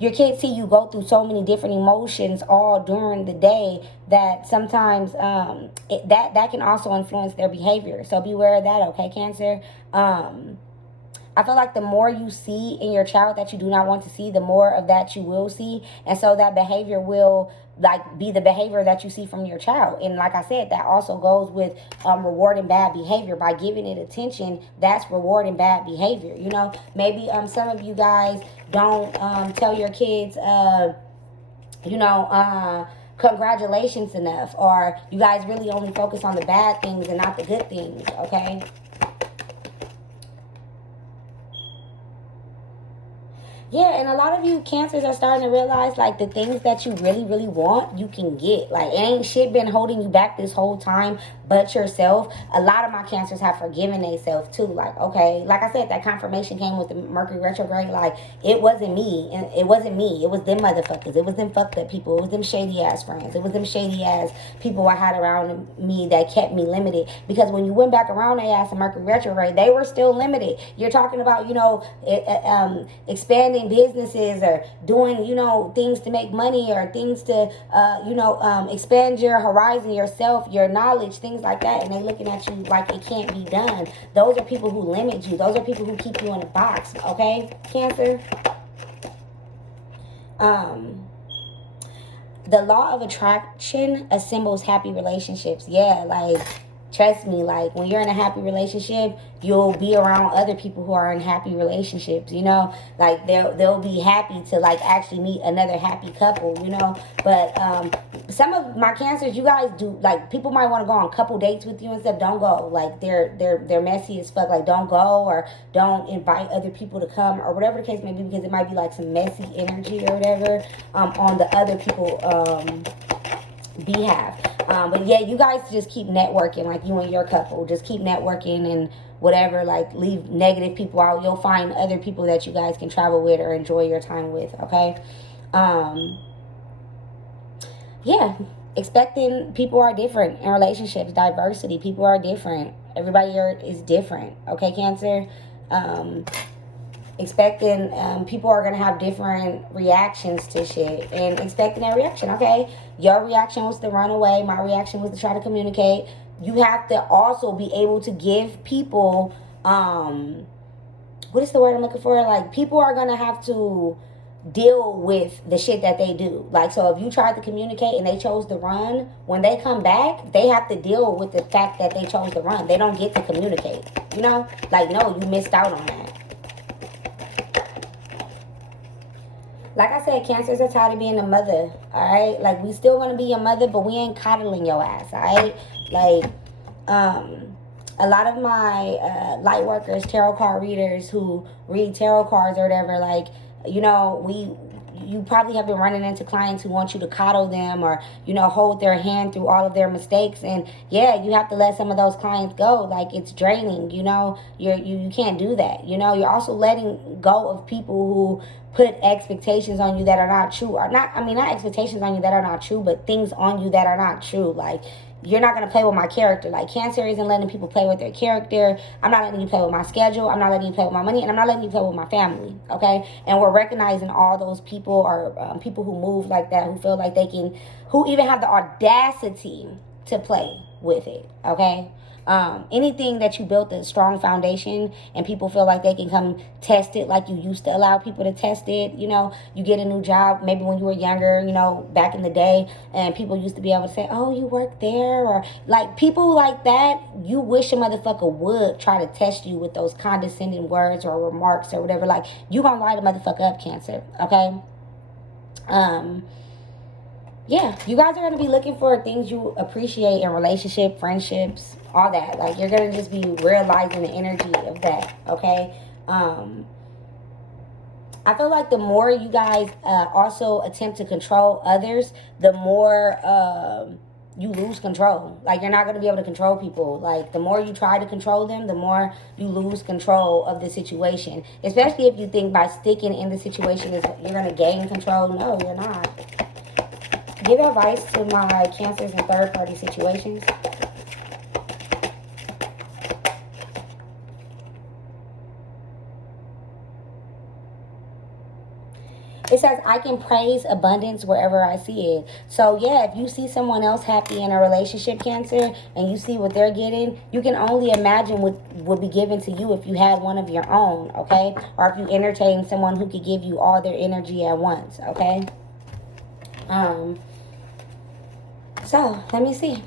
your kids see you go through so many different emotions all during the day that sometimes that can also influence their behavior. So beware of that, okay, Cancer? I feel like the more you see in your child that you do not want to see, the more of that you will see. And so that behavior will like be the behavior that you see from your child. And like I said, that also goes with rewarding bad behavior. By giving it attention, that's rewarding bad behavior. Maybe some of you guys don't tell your kids congratulations enough, or you guys really only focus on the bad things and not the good things, okay? Yeah, and a lot of you cancers are starting to realize like the things that you really, really want, you can get. Like it ain't shit been holding you back this whole time but yourself. A lot of my cancers have forgiven themselves too. Like, okay, like I said, that confirmation came with the Mercury retrograde. Like it wasn't me, and it wasn't me. It was them motherfuckers. It was them fucked up people. It was them shady ass friends. It was them shady ass people I had around me that kept me limited. Because when you went back around their ass in Mercury retrograde, they were still limited. You're talking about expanding businesses or doing things to make money or things to expand your horizon, yourself, your knowledge, things like that, and they looking at you like it can't be done. Those are people who limit you. Those are people who keep you in a box, okay, Cancer? The law of attraction assembles happy relationships. Yeah, like trust me, like when you're in a happy relationship, you'll be around other people who are in happy relationships, like they'll be happy to like actually meet another happy couple, but some of my cancers, you guys do, like people might want to go on couple dates with you and stuff. Don't go. Like they're messy as fuck. Like don't go, or don't invite other people to come, or whatever the case may be, because it might be like some messy energy or whatever on the other people behalf. But yeah, you guys just keep networking, like you and your couple. Just keep networking and whatever, like leave negative people out. You'll find other people that you guys can travel with or enjoy your time with, okay? Yeah, expecting people are different in relationships, diversity, people are different. Everybody is different, okay, Cancer? Expecting people are going to have different reactions to shit, and expecting that reaction, okay? Your reaction was to run away. My reaction was to try to communicate. You have to also be able to give people, what is the word I'm looking for? Like, people are going to have to deal with the shit that they do. Like, so if you tried to communicate and they chose to run, when they come back, they have to deal with the fact that they chose to run. They don't get to communicate, Like, no, you missed out on that. Like I said, cancers are tired of being a mother, alright? Like, we still want to be your mother, but we ain't coddling your ass, alright? Like, a lot of my light workers, tarot card readers who read tarot cards or whatever, like, you probably have been running into clients who want you to coddle them or, hold their hand through all of their mistakes. And yeah, you have to let some of those clients go. Like, it's draining, you can't do that. You're also letting go of people who put expectations on you that are not true. Or not expectations on you that are not true, but things on you that are not true. Like, you're not going to play with my character. Like, Cancer isn't letting people play with their character. I'm not letting you play with my schedule. I'm not letting you play with my money. And I'm not letting you play with my family, okay? And we're recognizing all those people, or people who move like that, who feel like they can, who even have the audacity to play with it, okay? anything that you built a strong foundation and people feel like they can come test it like you used to allow people to test it. You know, you get a new job maybe when you were younger, you know, back in the day, and people used to be able to say, oh, you work there, or like people like that. You wish a motherfucker would try to test you with those condescending words or remarks or whatever. Like, you gonna light a motherfucker up, Cancer, okay? Yeah, you guys are going to be looking for things you appreciate in relationship, friendships, all that. Like, you're going to just be realizing the energy of that, okay? I feel like the more you guys also attempt to control others, the more you lose control. Like, you're not going to be able to control people. Like, the more you try to control them, the more you lose control of the situation. Especially if you think by sticking in the situation is you're going to gain control. No, you're not. Give advice to my Cancers in third-party situations. It says, I can praise abundance wherever I see it. So, yeah, if you see someone else happy in a relationship, Cancer, and you see what they're getting, you can only imagine what would be given to you if you had one of your own, okay? Or if you entertain someone who could give you all their energy at once, okay? So, let me see.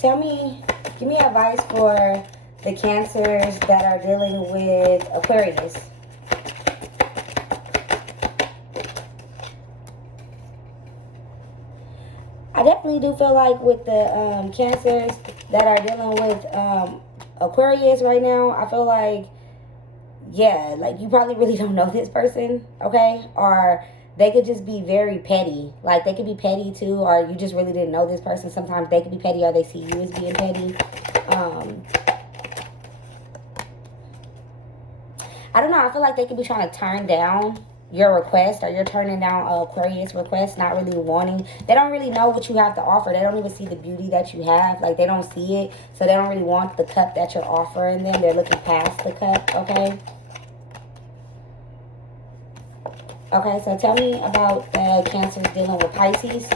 Give me advice for the Cancers that are dealing with Aquarius. I definitely do feel like with the Cancers that are dealing with Aquarius right now, I feel like, yeah, like you probably really don't know this person, okay? Or they could just be very petty. Like, they could be petty too, or you just really didn't know this person. Sometimes they could be petty, or they see you as being petty. I don't know. I feel like they could be trying to turn down your request, or you're turning down Aquarius request, not really wanting. They don't really know what you have to offer. They don't even see the beauty that you have. Like, they don't see it, so they don't really want the cup that you're offering them. They're looking past the cup, okay? Okay, so tell me about the Cancers dealing with Pisces.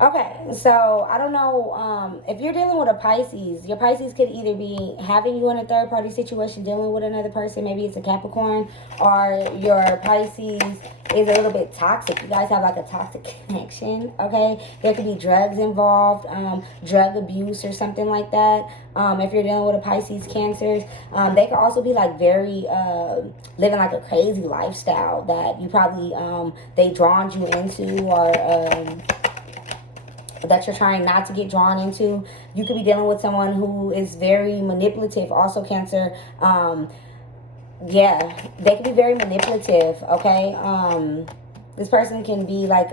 Okay, so I don't know if you're dealing with a Pisces. Your Pisces could either be having you in a third party situation, dealing with another person. Maybe it's a Capricorn, or your Pisces is a little bit toxic. You guys have like a toxic connection. Okay, there could be drugs involved, drug abuse or something like that. If you're dealing with a Pisces Cancers, they could also be like very living like a crazy lifestyle that you probably they drawn you into, or that you're trying not to get drawn into. You could be dealing with someone who is very manipulative. Also, Cancer, yeah, they can be very manipulative, okay? This person can be like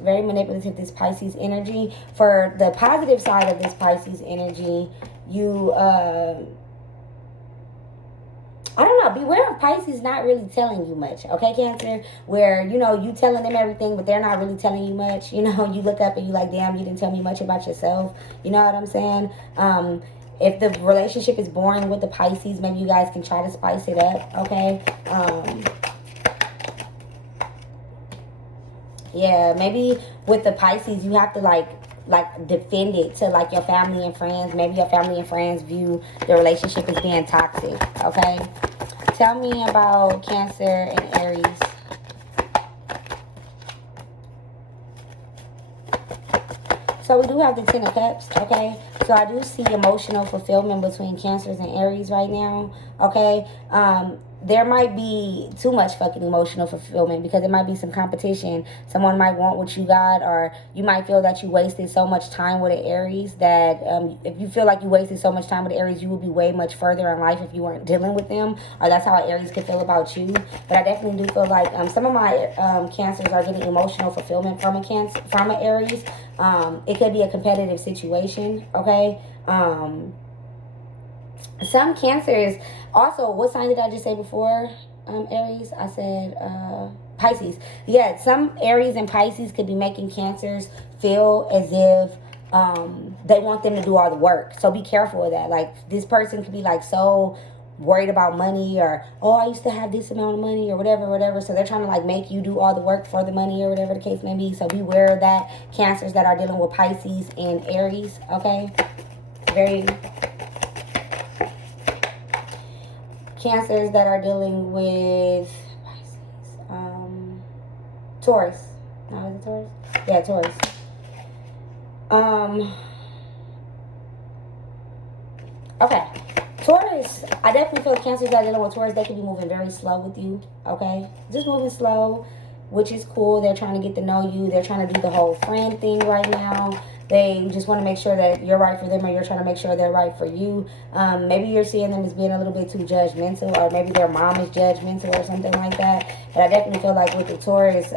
very manipulative, this Pisces energy. For the positive side of this Pisces energy, you I don't know. Beware of Pisces not really telling you much. Okay, Cancer? Where, you know, you telling them everything, but they're not really telling you much. You know, you look up and you like, damn, you didn't tell me much about yourself. You know what I'm saying? If the relationship is boring with the Pisces, maybe you guys can try to spice it up. Okay? Yeah, maybe with the Pisces, you have to like defend it to like your family and friends. Maybe your family and friends view the relationship as being toxic. Okay, tell me about Cancer and Aries. So we do have the Ten of Cups. Okay, so I do see emotional fulfillment between Cancers and Aries right now. Okay, there might be too much fucking emotional fulfillment because there might be some competition. Someone might want what you got, or you might feel that you wasted so much time with an Aries that if you feel like you wasted so much time with Aries, you would be way much further in life if you weren't dealing with them, or that's how an Aries could feel about you. But I definitely do feel like some of my Cancers are getting emotional fulfillment from an Aries. It could be a competitive situation, okay? Some Cancers, also, what sign did I just say before, Aries? I said Pisces. Yeah, some Aries and Pisces could be making Cancers feel as if they want them to do all the work. So be careful of that. Like, this person could be like so worried about money, or, oh, I used to have this amount of money, or whatever, whatever. So they're trying to like make you do all the work for the money, or whatever the case may be. So beware of that. Cancers that are dealing with Pisces and Aries, okay? Very... Cancers that are dealing with Pisces, Taurus. No, is it Taurus? Yeah, Taurus. Okay. Taurus, I definitely feel cancers that are dealing with Taurus, they can be moving very slow with you, okay? Just moving slow, which is cool. They're trying to get to know you. They're trying to do the whole friend thing right now. They just want to make sure that you're right for them, or you're trying to make sure they're right for you. Maybe you're seeing them as being a little bit too judgmental, or maybe their mom is judgmental or something like that. But I definitely feel like with the Taurus,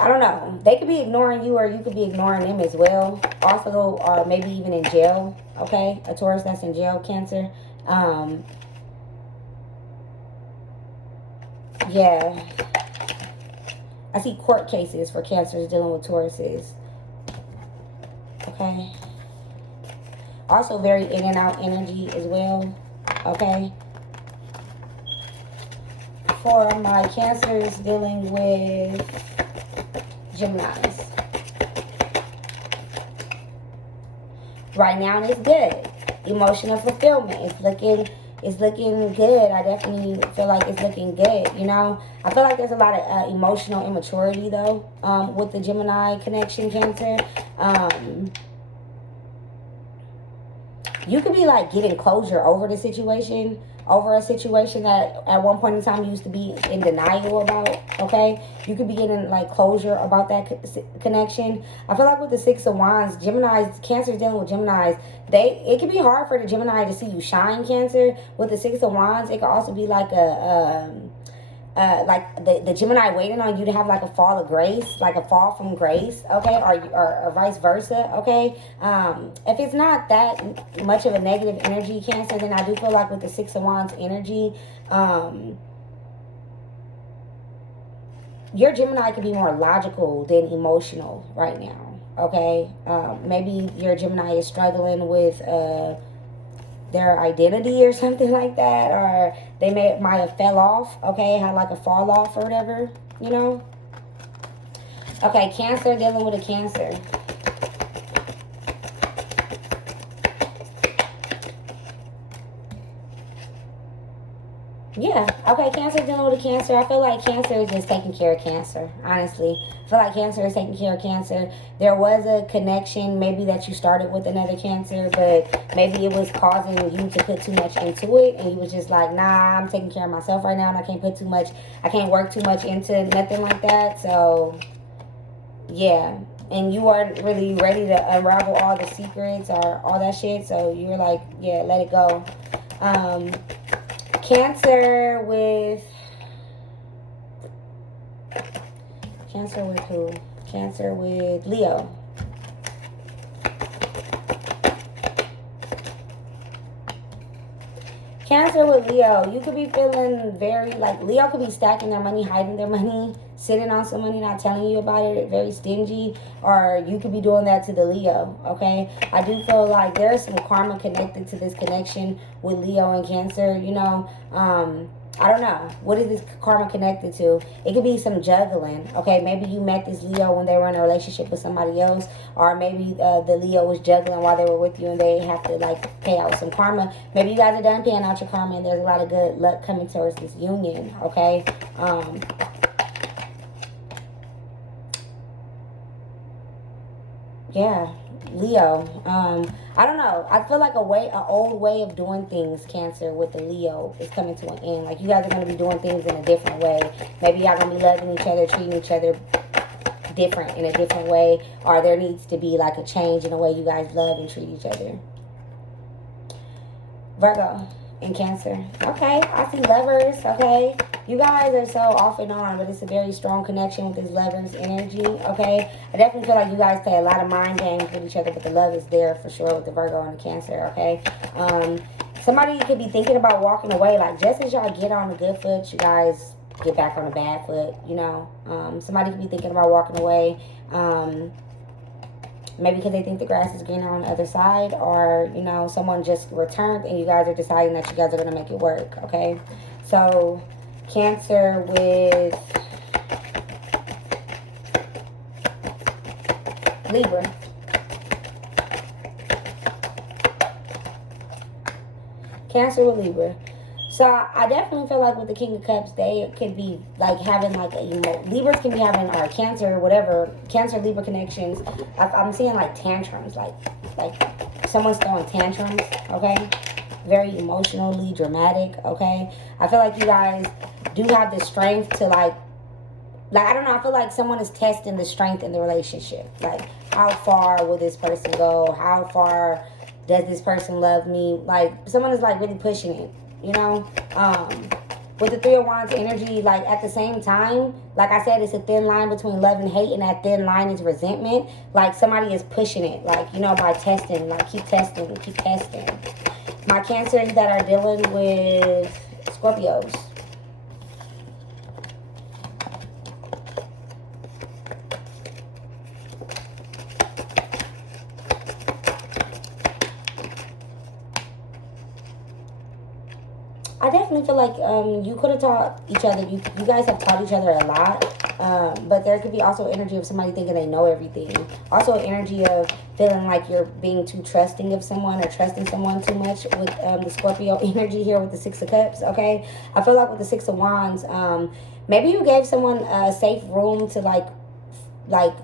I don't know. They could be ignoring you, or you could be ignoring them as well. Also, or maybe even in jail, okay? A Taurus that's in jail, Cancer. Yeah. I see court cases for Cancers dealing with Tauruses. Okay. Also very in and out energy as well. Okay. For my Cancers dealing with Geminis. Right now it's good. Emotional fulfillment. It's looking good. I definitely feel like it's looking good, you know. I feel like there's a lot of emotional immaturity, though, with the Gemini connection, Cancer. You could be, like, getting closure over a situation that at one point in time you used to be in denial about, okay? You could be getting, like, closure about that connection. I feel like with the Six of Wands, Geminis, Cancer's dealing with Geminis, it can be hard for the Gemini to see you shine, Cancer. With the Six of Wands, it could also be like like the Gemini waiting on you to have like a fall of grace, like a fall from grace, okay, or vice versa, okay. If it's not that much of a negative energy, Cancer, then I do feel like with the Six of Wands energy, your Gemini could be more logical than emotional right now, okay. Maybe your Gemini is struggling with their identity or something like that, or they might have fell off, okay, had like a fall off or whatever, you know. Okay, Cancer dealing with a Cancer. Yeah, okay, Cancer dealing with a Cancer. I feel like Cancer is just taking care of Cancer, honestly. I feel like Cancer is taking care of Cancer. There was a connection maybe that you started with another Cancer, but maybe it was causing you to put too much into it, and you was just like, nah, I'm taking care of myself right now, and I can't work too much into nothing like that. So, yeah. And you weren't really ready to unravel all the secrets or all that shit, so you were like, yeah, let it go. Cancer with who? Cancer with Leo. Cancer with Leo. You could be feeling very, like, Leo could be stacking their money, hiding their money, sitting on some money, not telling you about it, very stingy, or you could be doing that to the Leo, okay? I do feel like there's some karma connected to this connection with Leo and Cancer, you know. I don't know. What is this karma connected to? It could be some juggling, okay? Maybe you met this Leo when they were in a relationship with somebody else, or maybe the Leo was juggling while they were with you and they have to, like, pay out some karma. Maybe you guys are done paying out your karma and there's a lot of good luck coming towards this union, okay? Yeah, Leo. I don't know. I feel like an old way of doing things, Cancer, with the Leo is coming to an end. Like, you guys are going to be doing things in a different way. Maybe y'all going to be loving each other, treating each other different, in a different way. Or there needs to be, like, a change in the way you guys love and treat each other. Virgo and Cancer. Okay, I see Lovers, okay? You guys are so off and on, but it's a very strong connection with this Lovers energy, okay? I definitely feel like you guys play a lot of mind games with each other, but the love is there for sure with the Virgo and the Cancer, okay? Somebody could be thinking about walking away. Like, just as y'all get on the good foot, you guys get back on the bad foot, you know? Somebody could be thinking about walking away. maybe because they think the grass is greener on the other side, or, you know, someone just returned and you guys are deciding that you guys are going to make it work, okay? So, Cancer with Libra. Cancer with Libra. So I definitely feel like with the King of Cups, they could be like having like Libras can be having, or Cancer, whatever, Cancer Libra connections. I'm seeing like tantrums, like someone's throwing tantrums. Okay, very emotionally dramatic. Okay, I feel like you guys do have the strength to like I don't know. I feel like someone is testing the strength in the relationship. Like, how far will this person go? How far does this person love me? Like, someone is like really pushing it, you know? With the Three of Wands energy, like at the same time, like I said, it's a thin line between love and hate, and that thin line is resentment. Like, somebody is pushing it, like, you know, by testing, like keep testing, keep testing. My Cancers that are dealing with Scorpios. I definitely feel like you could have taught each other. You guys have taught each other a lot. But there could be also energy of somebody thinking they know everything. Also energy of feeling like you're being too trusting of someone or trusting someone too much with the Scorpio energy here with the Six of Cups, okay? I feel like with the Six of Wands, maybe you gave someone a safe room to like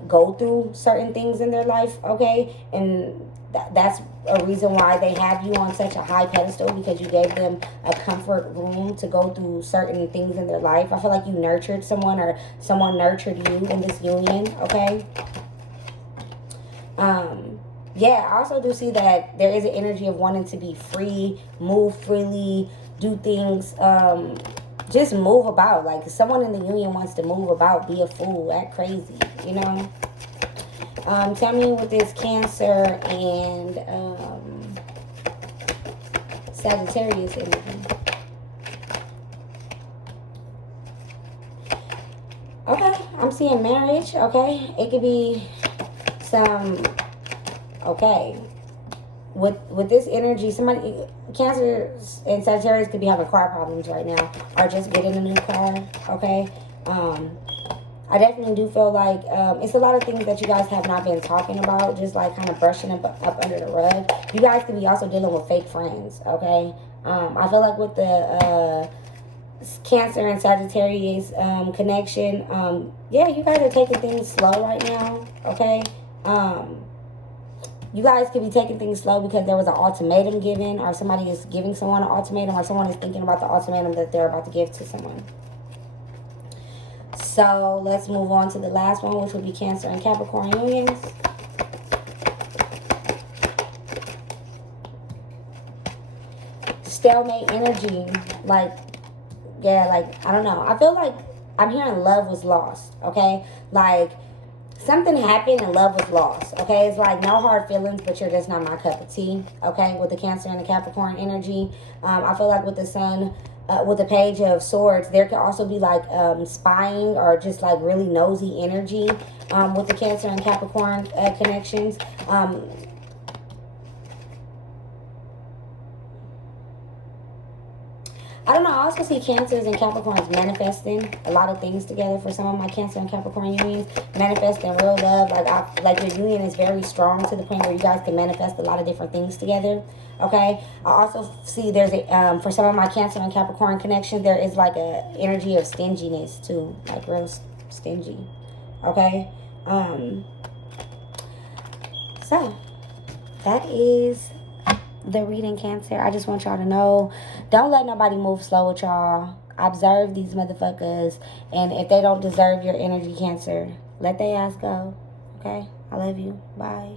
go through certain things in their life, okay? And that's a reason why they have you on such a high pedestal, because you gave them a comfort room to go through certain things in their life. I feel like you nurtured someone, or someone nurtured you in this union, okay? Yeah, I also do see that there is an energy of wanting to be free, move freely, do things, just move about. Like, someone in the union wants to move about, be a fool, act crazy, you know? Tell me with this Cancer and Sagittarius energy. Okay, I'm seeing marriage, okay? It could be some, okay. With this energy, somebody, Cancer and Sagittarius could be having car problems right now, or just getting a new car, okay? I definitely do feel like it's a lot of things that you guys have not been talking about, just like kind of brushing up under the rug. You guys could be also dealing with fake friends, okay? I feel like with the Cancer and Sagittarius connection, yeah, you guys are taking things slow right now, okay? You guys could be taking things slow because there was an ultimatum given, or somebody is giving someone an ultimatum, or someone is thinking about the ultimatum that they're about to give to someone. So let's move on to the last one, which would be Cancer and Capricorn unions. Stalemate energy. Like, yeah, like, I don't know. I feel like I'm hearing love was lost, okay? Like, something happened and love was lost, okay? It's like no hard feelings, but you're just not my cup of tea, okay? With the Cancer and the Capricorn energy. I feel like with the Sun, with the Page of Swords, there could also be like spying, or just like really nosy energy with the Cancer and Capricorn connections. I don't know. I also see Cancers and Capricorns manifesting a lot of things together for some of my Cancer and Capricorn unions. Manifesting real love. Like your union is very strong to the point where you guys can manifest a lot of different things together. Okay. I also see there's a for some of my Cancer and Capricorn connections, there is like a energy of stinginess too, like real stingy. Okay. So that is the reading, Cancer. I just want y'all to know, don't let nobody move slow with y'all. Observe these motherfuckers, and if they don't deserve your energy, Cancer, let their ass go. Okay? I love you. Bye.